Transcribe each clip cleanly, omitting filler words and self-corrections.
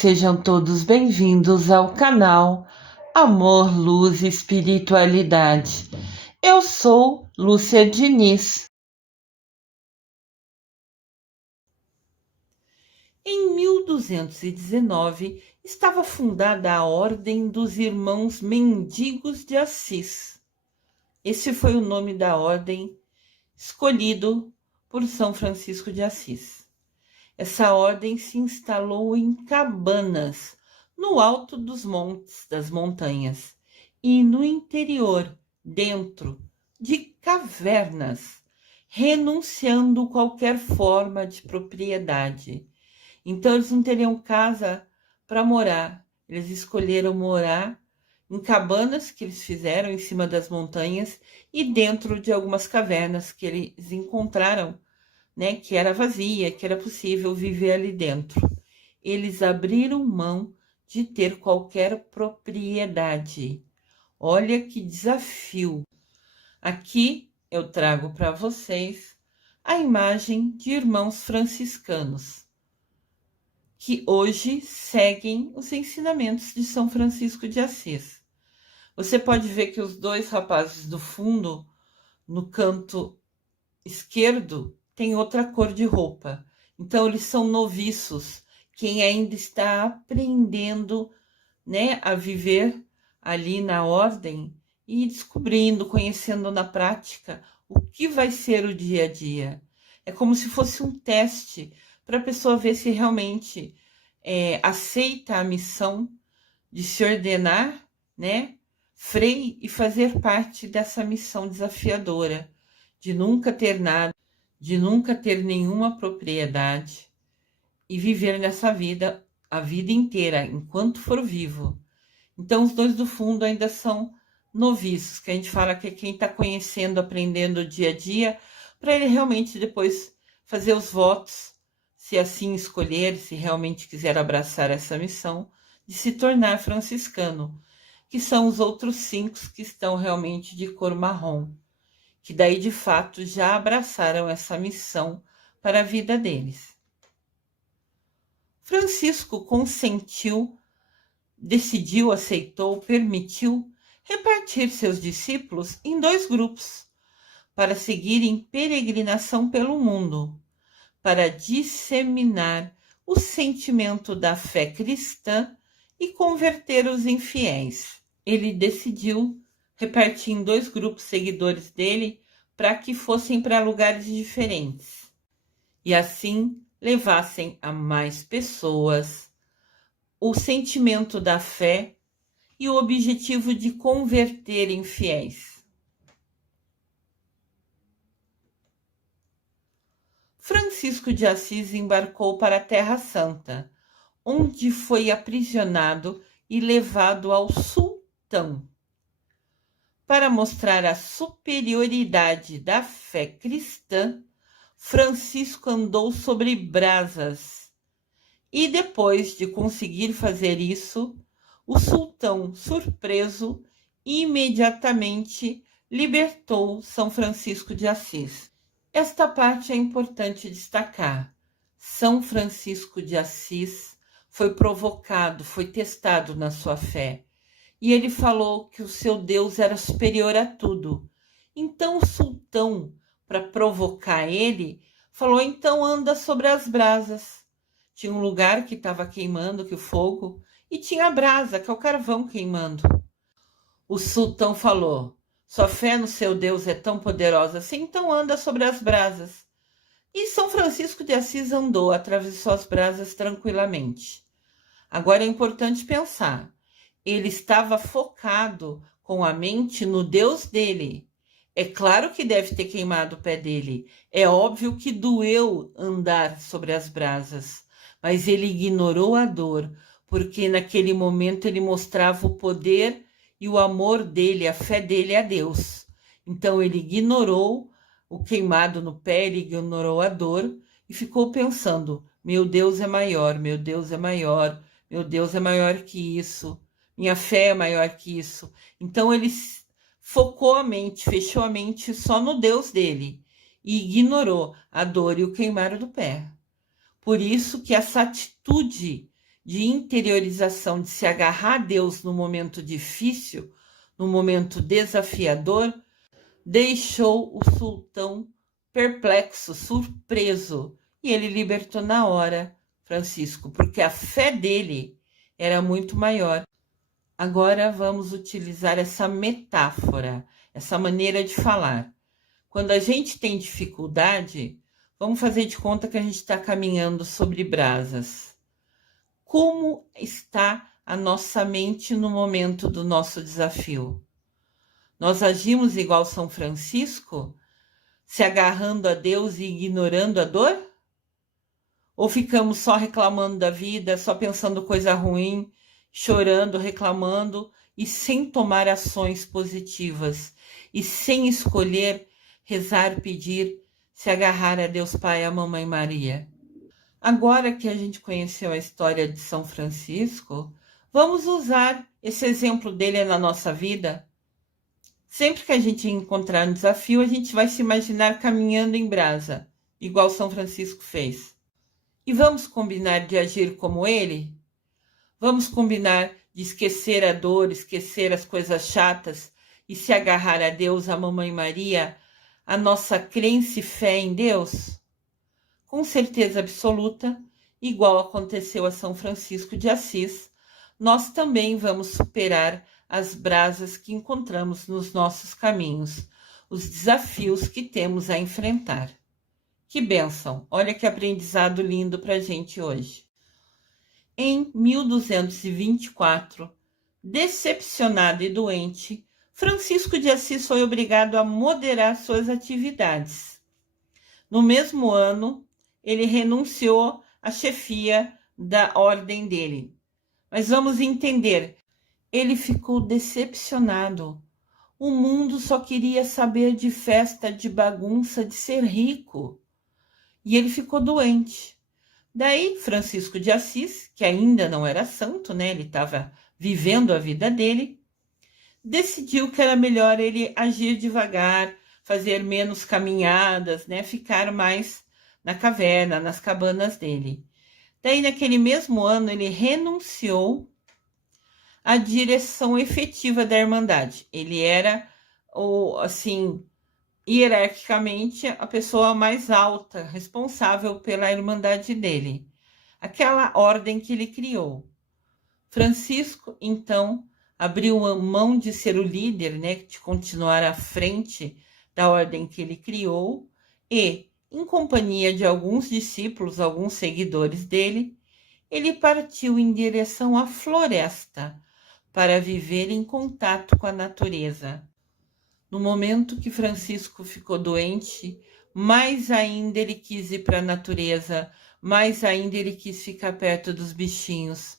sejam todos bem-vindos ao canal Amor, Luz e Espiritualidade. Eu sou Lúcia Diniz. Em 1219 estava fundada a Ordem dos Irmãos Mendigos de Assis. Esse foi o nome da ordem escolhido por São Francisco de Assis. Essa ordem se instalou em Cabanas, no alto dos montes, das montanhas, e no interior, dentro de cavernas, renunciando qualquer forma de propriedade. Então, eles não teriam casa para morar. Eles escolheram morar em cabanas que eles fizeram em cima das montanhas e dentro de algumas cavernas que eles encontraram, né, que era vazia, que era possível viver ali dentro. Eles abriram mão de ter qualquer propriedade. Olha que desafio. Aqui eu trago para vocês a imagem de irmãos franciscanos, que hoje seguem os ensinamentos de São Francisco de Assis. Você pode ver que os dois rapazes do fundo, no canto esquerdo, tem outra cor de roupa. Então, eles são noviços, quem ainda está aprendendo, né, a viver ali na ordem e descobrindo, conhecendo na prática o que vai ser o dia a dia. É como se fosse um teste para a pessoa ver se realmente aceita a missão de se ordenar, né, frei e fazer parte dessa missão desafiadora, de nunca ter nada, de nunca ter nenhuma propriedade e viver nessa vida a vida inteira, enquanto for vivo. Então, os dois do fundo ainda são noviços, que a gente fala que é quem está conhecendo, aprendendo o dia a dia, para ele realmente depois fazer os votos, se assim escolher, se realmente quiser abraçar essa missão, de se tornar franciscano, que são os outros 5 que estão realmente de cor marrom, que daí de fato já abraçaram essa missão para a vida deles. Francisco consentiu, decidiu, aceitou, permitiu repartir seus discípulos em 2 grupos, para seguirem peregrinação pelo mundo, para disseminar o sentimento da fé cristã e converter os infiéis. Ele decidiu repartir em 2 grupos seguidores dele para que fossem para lugares diferentes e assim levassem a mais pessoas o sentimento da fé e o objetivo de converter infiéis. Francisco de Assis embarcou para a Terra Santa, onde foi aprisionado e levado ao sultão. Para mostrar a superioridade da fé cristã, Francisco andou sobre brasas. E depois de conseguir fazer isso, o sultão, surpreso, imediatamente libertou São Francisco de Assis. Esta parte é importante destacar. São Francisco de Assis foi provocado, foi testado na sua fé. E ele falou que o seu Deus era superior a tudo. Então o sultão, para provocar ele, falou: então anda sobre as brasas. Tinha um lugar que estava queimando, que o fogo, e tinha a brasa, que é o carvão queimando. O sultão falou: sua fé no seu Deus é tão poderosa assim, então anda sobre as brasas. E São Francisco de Assis andou, atravessou as brasas tranquilamente. Agora é importante pensar. Ele estava focado com a mente no Deus dele. É claro que deve ter queimado o pé dele. É óbvio que doeu andar sobre as brasas. Mas ele ignorou a dor, porque naquele momento ele mostrava o poder e o amor dele, a fé dele a Deus. Então ele ignorou o queimado no pé, ele ignorou a dor e ficou pensando: meu Deus é maior, meu Deus é maior, meu Deus é maior que isso. Minha fé é maior que isso. Então ele focou a mente, fechou a mente só no Deus dele e ignorou a dor e o queimar do pé. Por isso que essa atitude de interiorização, de se agarrar a Deus no momento difícil, no momento desafiador, deixou o sultão perplexo, surpreso, e ele libertou na hora Francisco, porque a fé dele era muito maior. Agora vamos utilizar essa metáfora, essa maneira de falar. Quando a gente tem dificuldade, vamos fazer de conta que a gente está caminhando sobre brasas. Como está a nossa mente no momento do nosso desafio? Nós agimos igual São Francisco, se agarrando a Deus e ignorando a dor? Ou ficamos só reclamando da vida, só pensando coisa ruim, chorando, reclamando e sem tomar ações positivas e sem escolher rezar, pedir, se agarrar a Deus Pai e a Mamãe Maria? Agora que a gente conheceu a história de São Francisco, vamos usar esse exemplo dele na nossa vida. Sempre que a gente encontrar um desafio, a gente vai se imaginar caminhando em brasa, igual São Francisco fez. E vamos combinar de agir como ele? Vamos combinar de esquecer a dor, esquecer as coisas chatas e se agarrar a Deus, a Mamãe Maria, a nossa crença e fé em Deus? Com certeza absoluta, igual aconteceu a São Francisco de Assis, nós também vamos superar as brasas que encontramos nos nossos caminhos, os desafios que temos a enfrentar. Que bênção! Olha que aprendizado lindo para a gente hoje. Em 1224, decepcionado e doente, Francisco de Assis foi obrigado a moderar suas atividades. No mesmo ano, ele renunciou à chefia da ordem dele. Mas vamos entender, ele ficou decepcionado. O mundo só queria saber de festa, de bagunça, de ser rico. E ele ficou doente. Daí, Francisco de Assis, que ainda não era santo, né? Ele estava vivendo a vida dele, decidiu que era melhor ele agir devagar, fazer menos caminhadas, né? Ficar mais na caverna, nas cabanas dele. Daí, naquele mesmo ano, ele renunciou à direção efetiva da Irmandade. Ele era, hierarquicamente, a pessoa mais alta, responsável pela Irmandade dele, aquela ordem que ele criou. Francisco, então, abriu mão de ser o líder, né, de continuar à frente da ordem que ele criou, e, em companhia de alguns discípulos, alguns seguidores dele, ele partiu em direção à floresta para viver em contato com a natureza. No momento que Francisco ficou doente, mais ainda ele quis ir para a natureza, mais ainda ele quis ficar perto dos bichinhos.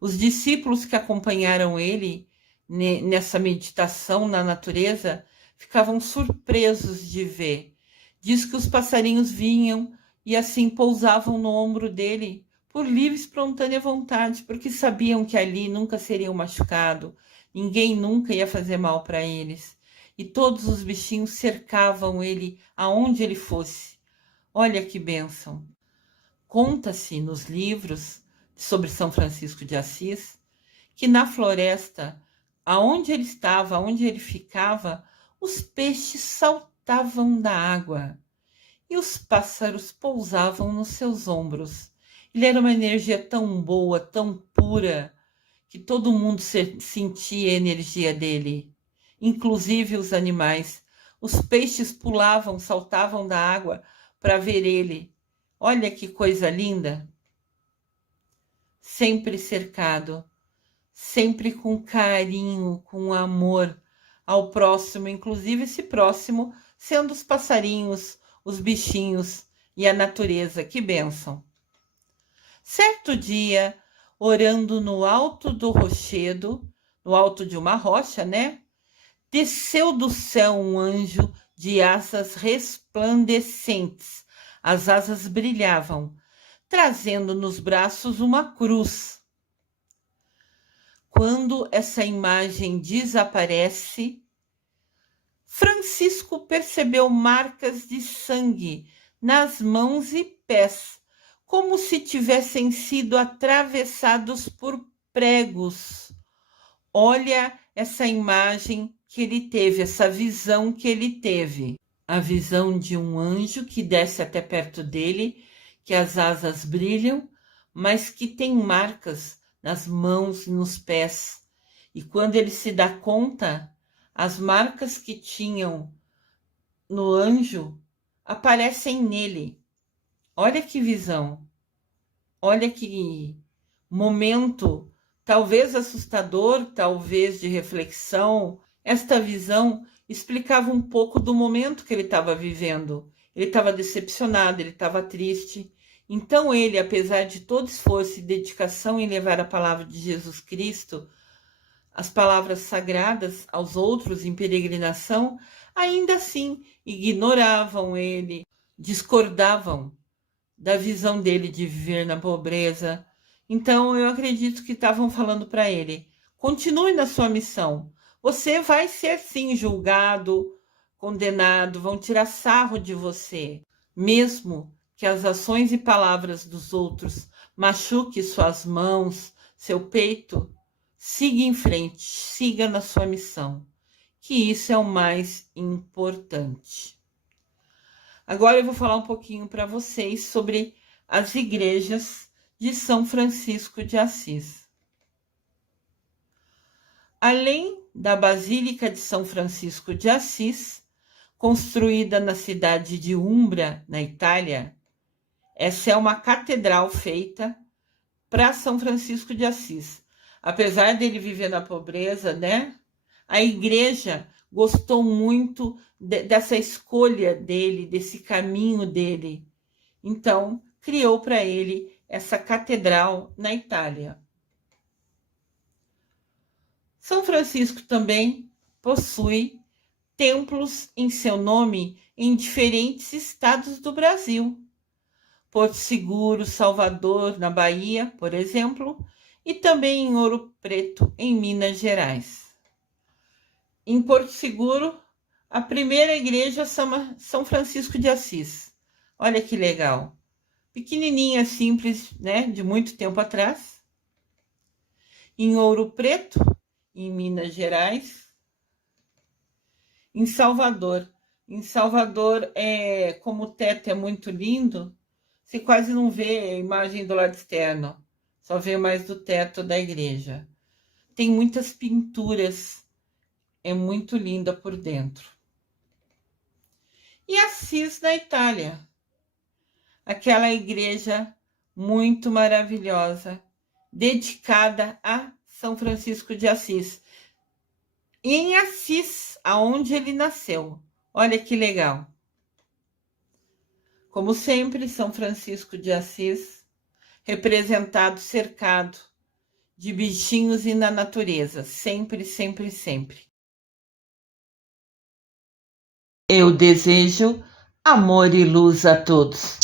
Os discípulos que acompanharam ele nessa meditação na natureza ficavam surpresos de ver. Diz que os passarinhos vinham e assim pousavam no ombro dele por livre e espontânea vontade, porque sabiam que ali nunca seriam machucados, ninguém nunca ia fazer mal para eles. E todos os bichinhos cercavam ele aonde ele fosse. Olha que bênção! Conta-se nos livros sobre São Francisco de Assis que na floresta, aonde ele estava, aonde ele ficava, os peixes saltavam da água e os pássaros pousavam nos seus ombros. Ele era uma energia tão boa, tão pura, que todo mundo sentia a energia dele. Inclusive os animais. Os peixes pulavam, saltavam da água para ver ele. Olha que coisa linda! Sempre cercado, sempre com carinho, com amor ao próximo, inclusive esse próximo sendo os passarinhos, os bichinhos e a natureza. Que bênção! Certo dia, orando no alto do rochedo, no alto de uma rocha, né? Desceu do céu um anjo de asas resplandecentes. As asas brilhavam, trazendo nos braços uma cruz. Quando essa imagem desaparece, Francisco percebeu marcas de sangue nas mãos e pés, como se tivessem sido atravessados por pregos. Olha essa imagem que ele teve, essa visão que ele teve. A visão de um anjo que desce até perto dele, que as asas brilham, mas que tem marcas nas mãos e nos pés. E quando ele se dá conta, as marcas que tinham no anjo aparecem nele. Olha que visão, olha que momento, talvez assustador, talvez de reflexão. Esta visão explicava um pouco do momento que ele estava vivendo. Ele estava decepcionado, ele estava triste. Então ele, apesar de todo esforço e dedicação em levar a palavra de Jesus Cristo, as palavras sagradas aos outros em peregrinação, ainda assim ignoravam ele, discordavam da visão dele de viver na pobreza. Então eu acredito que estavam falando para ele: continue na sua missão. Você vai ser sim julgado, condenado, vão tirar sarro de você, mesmo que as ações e palavras dos outros machuquem suas mãos, seu peito. Siga em frente, siga na sua missão, que isso é o mais importante. Agora eu vou falar um pouquinho para vocês sobre as igrejas de São Francisco de Assis. Além da Basílica de São Francisco de Assis, construída na cidade de Umbra, na Itália, essa é uma catedral feita para São Francisco de Assis. Apesar dele viver na pobreza, né? A igreja gostou muito dessa escolha dele, desse caminho dele. Então, criou para ele essa catedral na Itália. São Francisco também possui templos em seu nome em diferentes estados do Brasil. Porto Seguro, Salvador, na Bahia, por exemplo, e também em Ouro Preto, em Minas Gerais. Em Porto Seguro, a primeira igreja São Francisco de Assis. Olha que legal. Pequenininha, simples, né? De muito tempo atrás. Em Ouro Preto, em Minas Gerais. Em Salvador. Em Salvador, como o teto é muito lindo, você quase não vê a imagem do lado externo. Só vê mais do teto da igreja. Tem muitas pinturas. É muito linda por dentro. E Assis, na Itália. Aquela igreja muito maravilhosa, dedicada a São Francisco de Assis. E em Assis, aonde ele nasceu. Olha que legal. Como sempre, São Francisco de Assis, representado, cercado de bichinhos e na natureza. Sempre, sempre, sempre. Eu desejo amor e luz a todos.